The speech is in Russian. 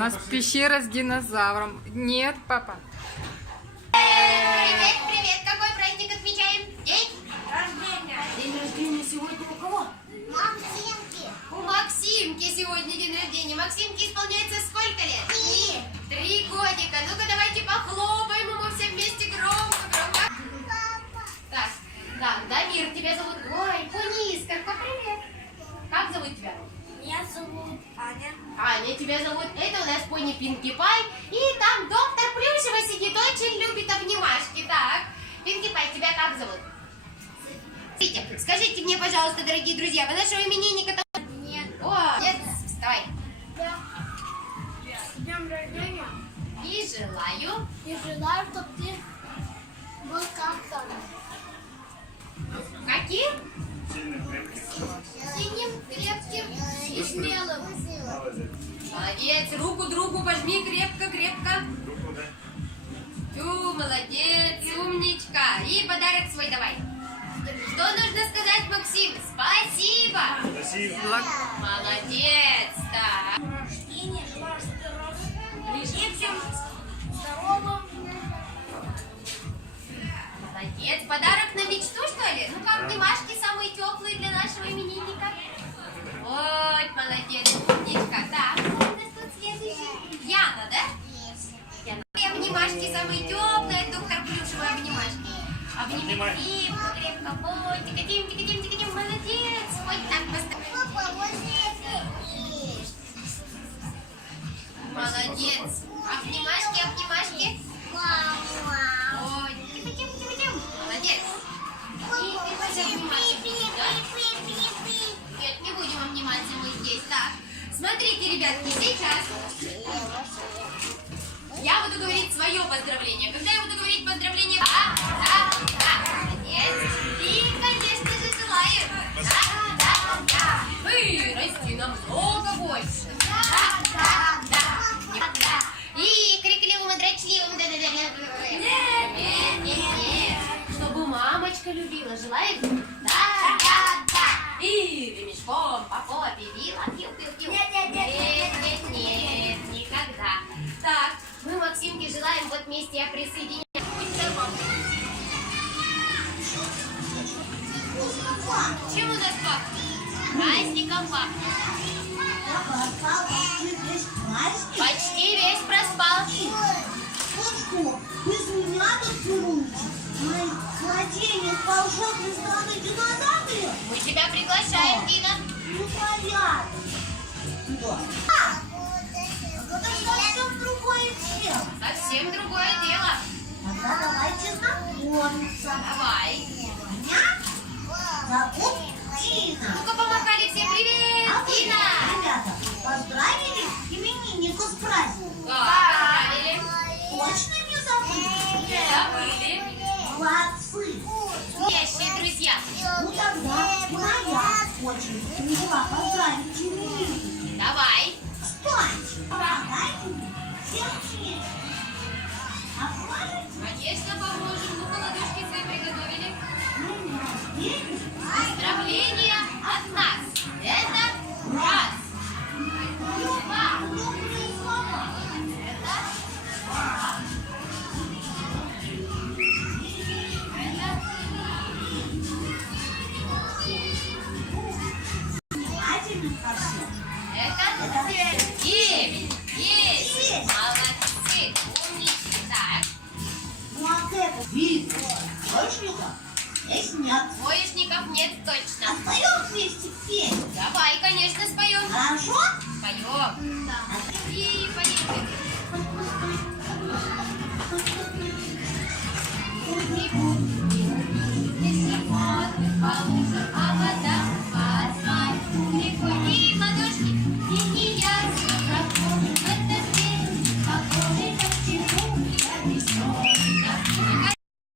нас пещера с динозавром. Нет, папа. Привет, привет! Какой праздник отмечаем? День Рождения. День рождения сегодня у кого? Максимки. У Максимки сегодня день рождения. Максимке исполняется сколько лет? 3 годика. Ну-ка давайте похлопаем ему все вместе громко. Папа. Так, Дамир, тебя зовут? Ой, Кунискорка, привет. Как зовут тебя? Меня зовут Аня. Аня, тебя зовут. Это у нас пони Пинки Пай. И там доктор Плюшева сидит, очень любит обнимашки. Так, Пинки Пай, тебя как зовут? Витя, скажите мне, пожалуйста, дорогие друзья, вы нашего именинника там... Нет. О, нет, вставай. Да. С днем рождения. И желаю... И желаю, чтобы ты был как-то Каким? синим, крепким и смелым. Молодец, руку другу пожми крепко-крепко. Молодец, умничка. И подарок свой давай. Что нужно сказать, Максим? Спасибо. Молодец. Так. Рождения желаю, чтобы ты рос крепким, здоровым. Молодец. Подарок на мечту, что ли? Ну-ка, обнимашки самые теплые для нашего именинника. Вот, молодец, умничка. Так, кто у нас тут следующий? Яна, да? Яна. И обнимашки самые теплые, доктор Плюшевой обнимашки. Обними крепко, крепко. Вот, тикатим, тикатим, тикатим. Молодец. Вот так поставь. Папа, вот это. Молодец. Обнимашки, обнимашки. Мама. Ой, тикатим, тикатим. Молодец. И ты хочешь обниматься? Да? Нет, не будем обниматься мы здесь. Так, смотрите, ребятки, сейчас я буду говорить свое поздравление. Когда я буду говорить поздравление, молодец. И, конечно же, желаю, вырасти намного больше. И крикливым и дрочливым, нет. Чтобы мамочка любила, желает, и ремешком по попе била, пил. Нет, никогда. Так, мы Максимке желаем вот вместе я присоединяюсь. Чем у нас пахнет? Праздником пахнет. Почти весь проспал. Вот что, без меня тут берутся. Младенец волшебной страны динозавров? Мы тебя приглашаем, Дина. Ну, понятно. Это совсем другое дело. Совсем другое дело. Тогда давайте знакомиться. Давай. Меня зовут Дина. Ну-ка помахали все. Привет, А вы, Дина. ребята, поздравили именинника с праздником? Поздравили. Точно не забыли? Забыли. Молодцы. Настоящие друзья. Ну тогда моя очередь пришла поздравить именинника. Давай. Встаньте, помогайте мне всем вместе. А поможете? Конечно, поможем. Ну-ка, ладошки свои приготовили. Видите? Поздравления от нас. Это раз. Два. Добрые слова. Внимательно ко всем. Это 9. Есть. Молодцы. Умнички. Так. Ну а это вид источника здесь нет. Двоечников нет А точно. споем вместе песню. Давай, конечно, споем. Хорошо? Споем. И поехали. Если смотришь